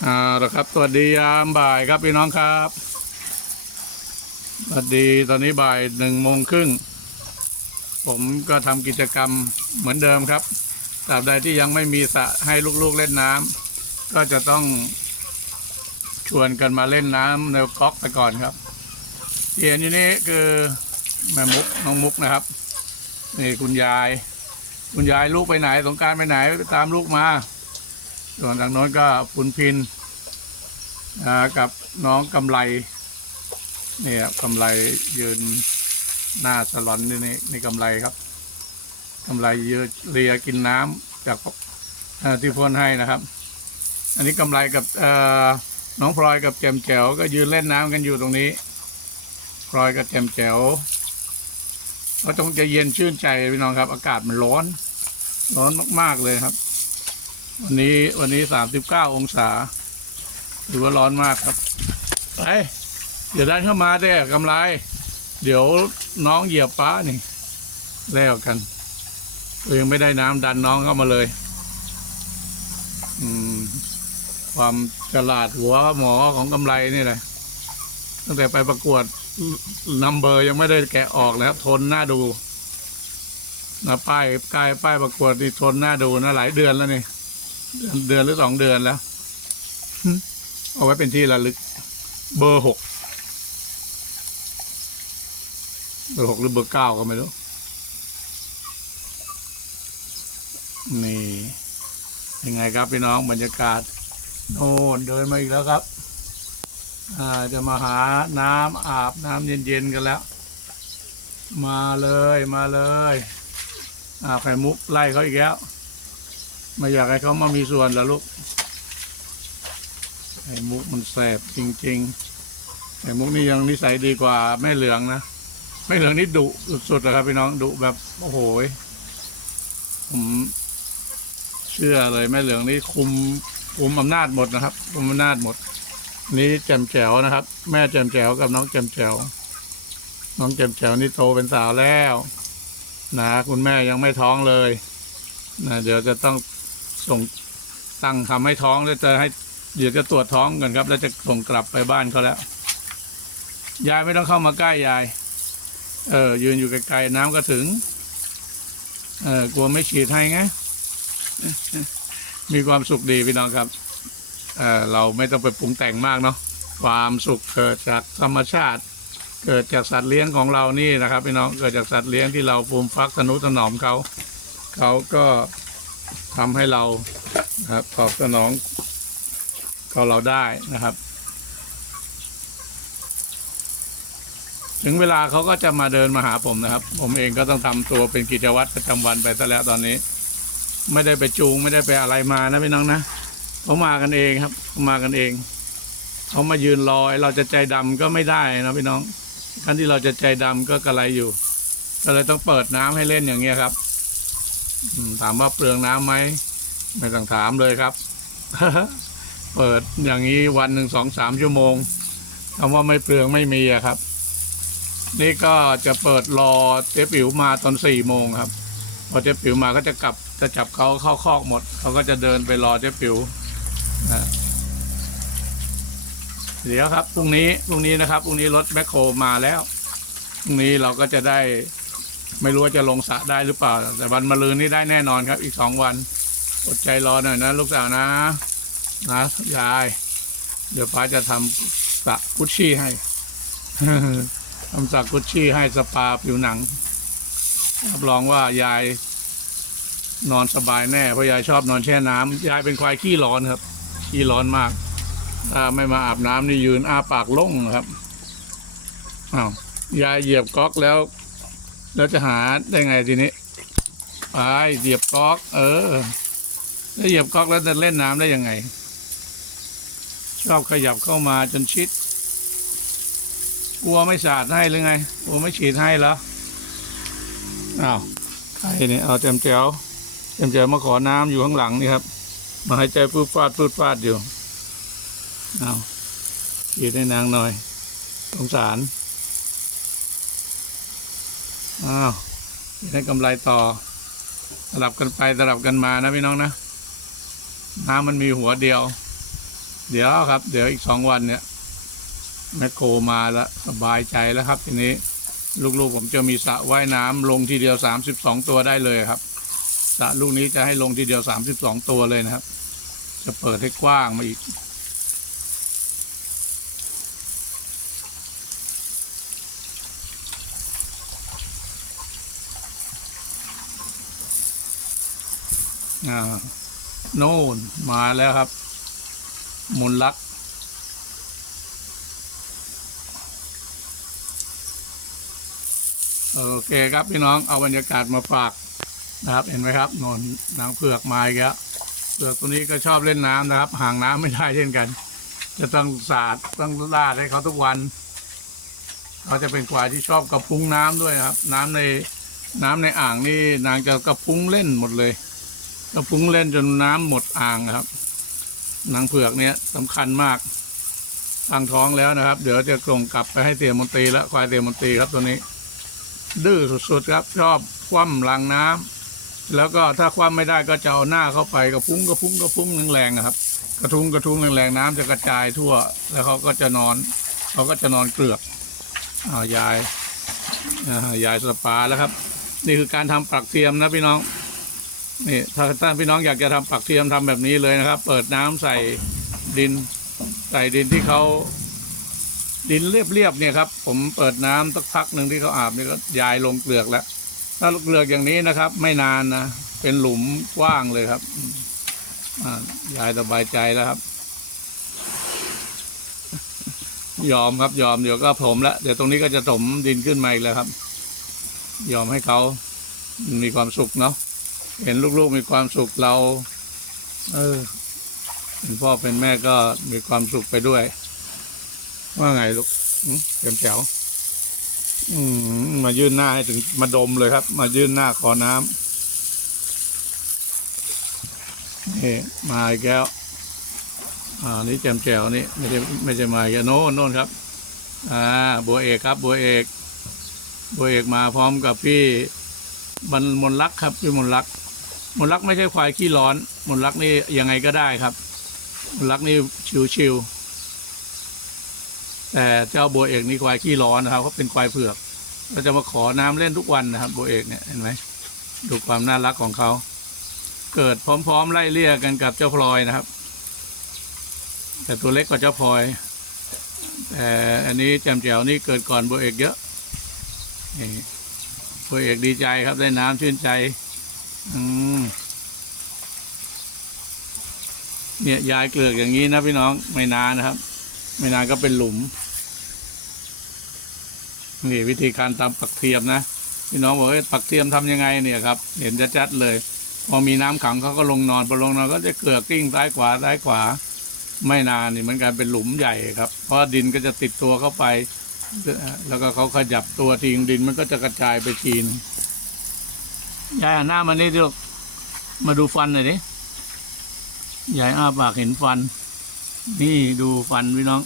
อ่าละครับ สวัสดียามบ่ายครับพี่น้องครับ สวัสดีตอนนี้บ่ายหนึ่งโมงครึ่ง ผมก็ทำกิจกรรมเหมือนเดิมครับตราบใดที่ยังไม่มีสระให้ลูกๆเล่นน้ำก็จะต้องชวนกันมาเล่นน้ำในก๊อกไปก่อนครับเห็นอยู่นี้คือแม่มุกน้องมุกนะครับนี่คุณยาย คุณยายลูกไปไหน สงการไปไหนไปตามลูกมา ส่วนทางโน้นก็ปุนพินกับน้องกำไรเนี่ยกำไรยืนหน้าสลอนนี่นี่นี่กำไรครับกำไรยืนเลียกินน้ำจากที่พ่นให้นะครับ อันนี้กำไรกับน้องพลอยกับแจมแจ๋วก็ยืนเล่นน้ำกันอยู่ตรงนี้ พลอยกับแจมแจ๋วก็ต้องจะเย็นชื่นใจพี่น้องครับ อากาศมันร้อน ร้อนมาก ๆเลยครับ วันนี้วันนี้สามสิบเก้าองศาถือว่าร้อนมากครับไปเดี๋ยวดันเข้ามาได้กำไร เดี๋ยวน้องเหยียบป้านี่ แล้วกันยังไม่ได้น้ำดันน้องเข้ามาเลย อืม ความฉลาดหัวหมอของกำไรนี่แหละตั้งแต่ไปประกวดนัมเบอร์ยังไม่ได้แกะออกนะครับ ทนหน้าดูนะป้ายกายป้ายประกวดนี่ทนหน้าดูนะหลายเดือนแล้วนี่ เดือนหรือสองเดือนแล้ว เอาไว้เป็นที่ระลึก เบอร์หกเบอร์หกหรือเบอร์เก้าก็ไม่รู้ นี่ ยังไงครับพี่น้องบรรยากาศ โน่นเดินมาอีกแล้วครับจะมาหาน้ำอาบน้ำเย็นๆกันแล้ว มาเลยมาเลยอาไข่มุกไล่เขาอีกแล้ว ไม่อยากให้เขามามีส่วนล้วลูกไข่มุกมันแสบจริงๆไข่มุกนี่ยังนิสัยดีกว่าแม่เหลืองนะแม่เหลืองนี่ดุสุดๆเลยครับพี่น้องดุแบบโอ้โหผมเชื่อเลยแม่เหลืองนี่คุมคุมอำนาจหมดนะครับคุมอำนาจหมด นี่แจมแจ๋วนะครับ แม่แจมแจ๋วกับน้องแจมแจ๋วน้องแจมแจ๋วนี่โตเป็นสาวแล้วนะคุณแม่ยังไม่ท้องเลยนะเดี๋ยวจะต้อง ส่งตั้งทำให้ท้องแล้วจะให้เดี๋ยวจะตรวจท้องกันครับ แล้วจะส่งกลับไปบ้านเขาแล้ว ยายไม่ต้องเข้ามาใกล้ยาย เออ ยืนอยู่ไกลๆน้ำก็ถึง เออกลัวไม่ฉีดให้ไงมีความสุขดีพี่น้องครับ เออเราไม่ต้องไปปรุงแต่งมากเนาะความสุขเกิดจากธรรมชาติ เกิดจากสัตว์เลี้ยงของเรานี่นะครับพี่น้องเกิดจากสัตว์เลี้ยงที่เราปูมฟักทนุถนอมเขาเขาก็ ทำให้เราครับตอบสนองกับเราได้นะครับ ถึงเวลาเขาก็จะมาเดินมาหาผมนะครับ ผมเองก็ต้องทำตัวเป็นกิจวัตรประจำวันไปซะแล้วตอนนี้ ไม่ได้ไปจูง ไม่ได้ไปอะไรมานะพี่น้องนะเขามากันเองครับเขามากันเองเขามายืนรอเราจะใจดำก็ไม่ได้นะพี่น้องการที่เราจะใจดำก็กระไรอยู่ก็เลยต้องเปิดน้ำให้เล่นอย่างเงี้ยครับ ถามว่าเปลืองน้ำไหมไม่ต้องถามเลยครับ เปิดอย่างนี้วันหนึ่งสองสามชั่วโมงคำว่าไม่เปลืองไม่มีอะครับ นี่ก็จะเปิดรอเจ๊ปิ๋วมาตอนสี่โมงครับ พอเจ๊ปิ๋วมาก็จะกลับจะจับเขาเข้าคอกหมด เขาก็จะเดินไปรอเจ๊ปิ๋วนะเดี๋ยวครับพรุ่งนี้พรุ่งนี้นะครับพรุ่งนี้รถแบ็คโฮมาแล้วพรุ่งนี้เราก็จะได้ ไม่รู้ว่าจะลงสระได้หรือเปล่า แต่วันมะรืนนี้ได้แน่นอนครับ อีกสองวันอดใจรอหน่อยนะลูกสาวนะ นะยาย เดี๋ยวป้าจะทำสระกุชชี่ให้ทำสระกุชชี่ให้สปาผิวหนังรับรองว่ายายนอนสบายแน่เพราะยายชอบนอนแช่น้ำยายเป็นควายขี้ร้อนครับ ขี้ร้อนมาก ถ้าไม่มาอาบน้ำนี่ยืนอ้าปากล่งครับอ้าวยายเหยียบก๊อกแล้ว แล้วจะหาได้ไงทีนี้ไปเหยียบก๊อก เออแล้วเหยียบก๊อกแล้วจะเล่นน้ำได้ยังไง ชอบขยับเข้ามาจนชิด กลัวไม่สาดให้หรือไงกลัวไม่ฉีดให้เหรออ้าวใครเนี่ยเอาเต็มแจวเต็มแจวมาขอน้ำอยู่ข้างหลังนี่ครับมาหายใจฟืดฟาดฟืดฟาดอยู่เอาฉีดให้นางหน่อยสงสาร อ้าวให้กำไรต่อสลับกันไปสลับกันมานะพี่น้องนะน้ำมันมีหัวเดียว เดี๋ยวครับ เดี๋ยวอีกสองวันเนี่ยแมคโครมาแล้วสบายใจแล้วครับ ทีนี้ ลูกๆผมจะมีสระว่ายน้ำลงทีเดียวสามสิบสองตัวได้เลยครับสระลูกนี้จะให้ลงทีเดียวสามสิบสองตัวเลยนะครับ จะเปิดให้กว้างมาอีก อ่าโน่นมาแล้วครับ มุนลัก โอเคครับพี่น้องเอาบรรยากาศมาฝากนะครับ เห็นไหมครับนนนางเผือกมาอีกแล้วเผือกตัวนี้ก็ชอบเล่นน้ำนะครับ ห่างน้ำไม่ได้เช่นกัน จะต้องสาดต้องลาดให้เขาทุกวันเขาจะเป็นควายที่ชอบกระพุ้งน้ำด้วยครับ น้ำในน้ำในอ่างนี่นางจะกระพุ้งเล่นหมดเลย กระพุ้งเล่นจนน้ำหมดอ่างครับนางเผือกเนี่ยสำคัญมากทางท้องแล้วนะครับ เดี๋ยวจะส่งกลับไปให้เตียมนตรีแล้วควายเตียมนตรีครับตัวนี้ ดื้อสุดๆครับ ชอบคว่ำรางน้ำแล้วก็ถ้าคว่ำไม่ได้ก็จะเอาหน้าเข้าไปกระพุ้งกระพุ้งกระพุ้งแรงๆนะครับ กระทุ้งกระทุ้งแรงๆน้ำจะกระจายทั่ว แล้วเขาก็จะนอนเขาก็จะนอนเกลือกอ่ายายอายายสปาแล้วครับ นี่คือการทำปักเทียมนะพี่น้อง นี่ถ้าท่านพี่น้องอยากจะทำปักเทียมทำแบบนี้เลยนะครับ เปิดน้ำใส่ดิน ใส่ดินที่เขาดินเรียบๆเนี่ยครับ ผมเปิดน้ำสักพักหนึ่งที่เขาอาบนี่ก็ยายลงเกลือกแล้วถ้าเกลือกอย่างนี้นะครับ ไม่นานนะเป็นหลุมกว้างเลยครับยายสบายใจแล้วครับ ยอมครับยอมเดี๋ยวก็ผมละเดี๋ยวตรงนี้ก็จะถมดินขึ้นมาอีกแล้วครับ ยอมให้เขามีความสุขเนาะ เห็นลูกๆมีความสุขเรา เออเป็นพ่อเป็นแม่ก็มีความสุขไปด้วย ว่าไงลูกอืมเต็มแถวมายื่นหน้าให้ถึงมาดมเลยครับ มายื่นหน้าขอน้ำนี่มาอีกแล้วอ่านี่แจมแจวนี่ไม่ใช่ไม่ใช่มาอีกโน่นโน่นครับ อ่า บัวเอกครับ บัวเอก บัวเอกมาพร้อมกับพี่บรรมนลักษ์ครับพี่มนลักษ์ มนลักษ์ไม่ใช่ควายขี้ร้อนมนลักษ์นี่ยังไงก็ได้ครับมนลักษ์นี่ชิวๆแต่เจ้าบัวเอกนี่ควายขี้ร้อนนะครับเขาเป็นควายเผือกเราจะมาขอน้ำเล่นทุกวันนะครับบัวเอกเนี่ยเห็นไหมดูความน่ารักของเขาเกิดพร้อมๆไล่เลี่ยกันกับเจ้าพลอยนะครับ แต่ตัวเล็กกว่าเจ้าพลอยแต่อันนี้แจมแจ๋วนี่เกิดก่อนบัวเอกเยอะนี่บัวเอกดีใจครับได้น้ำชื่นใจ อืมเนี่ยย้ายเกลือกอย่างนี้นะพี่น้องไม่นานนะครับ ไม่นานก็เป็นหลุม นี่วิธีการทำปักเทียมนะพี่น้องบอกว่าปักเทียมทำยังไงเนี่ยครับ เห็นชัดๆเลย พอมีน้ำขังเขาก็ลงนอนพอลงนอนก็จะเกลือกกิ้งซ้ายขวาซ้ายขวา ไม่นานนี่มันกลายเป็นหลุมใหญ่ครับ เพราะดินก็จะติดตัวเข้าไป แล้วก็เขาขยับตัวทิ้งดินมันก็จะกระจายไปทีนง ยายหันหน้ามานี่ดิลูกมาดูฟันหน่อยดิยายอ้าปากเห็นฟัน นี่ดูฟันพี่น้อง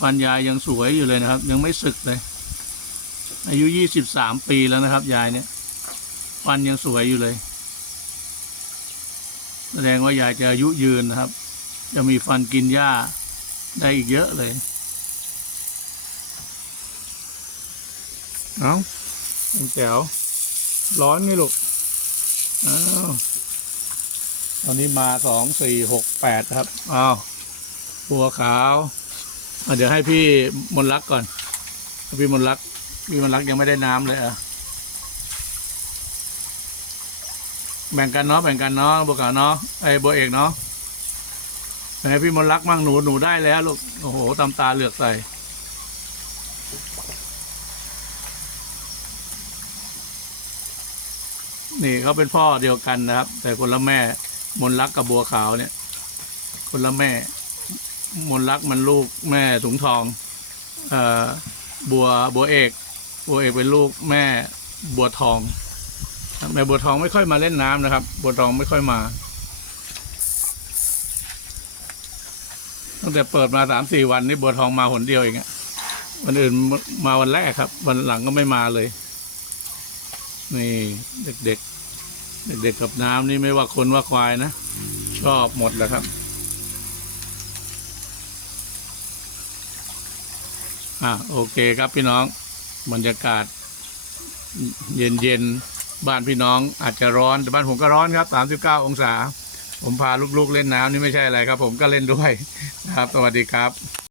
ฟันยายยังสวยอยู่เลยนะครับ ยังไม่สึกเลย อายุยี่สิบสามปีแล้วนะครับ ยายเนี่ย ฟันยังสวยอยู่เลย แสดงว่ายายจะอายุยืนนะครับ จะมีฟันกินหญ้าได้อีกเยอะเลยเอาแจ๋วร้อนนี่ลูก อ้าวตอนนี้มาสองสี่หกแปดครับอ้าวบัวขาวอะเดี๋ยวให้พี่มนลักษณ์ก่อน พี่มนลักษณ์พี่มนลักษณ์ยังไม่ได้น้ำเลยอะแบ่งกันเนาะแบ่งกันเนาะบัวขาวเนาะไอ้บัวเอกเนาะแให้พี่มนลักษณ์มั่งหนูหนูได้แล้วลูกโอ้โหตำตาเหลือกใส่ นี่เขาเป็นพ่อเดียวกันนะครับ แต่คนละแม่ มนลักษ์กับบัวขาวเนี่ย คนละแม่ มนลักษ์มันลูกแม่ถุงทองเอ่อบัวบัวเอกบัวเอกเป็นลูกแม่บัวทองแม่บัวทองไม่ค่อยมาเล่นน้ำนะครับ บัวทองไม่ค่อยมาตั้งแต่เปิดมาสามสี่วันนี่บัวทองมาหนเดียวเองอะวันอื่นมาวันแรกครับ วันหลังก็ไม่มาเลย นี่เด็กๆ เด็กๆกับน้ำนี่ไม่ว่าคนว่าควายนะ ชอบหมดแล้วครับ อะโอเคครับพี่น้องบรรยากาศ เย็นๆ บ้านพี่น้องอาจจะร้อน แต่บ้านผมก็ร้อนครับ 39 องศา ผมพาลูกๆเล่นน้ำนี่ไม่ใช่อะไรครับ ผมก็เล่นด้วยครับ สวัสดีครับ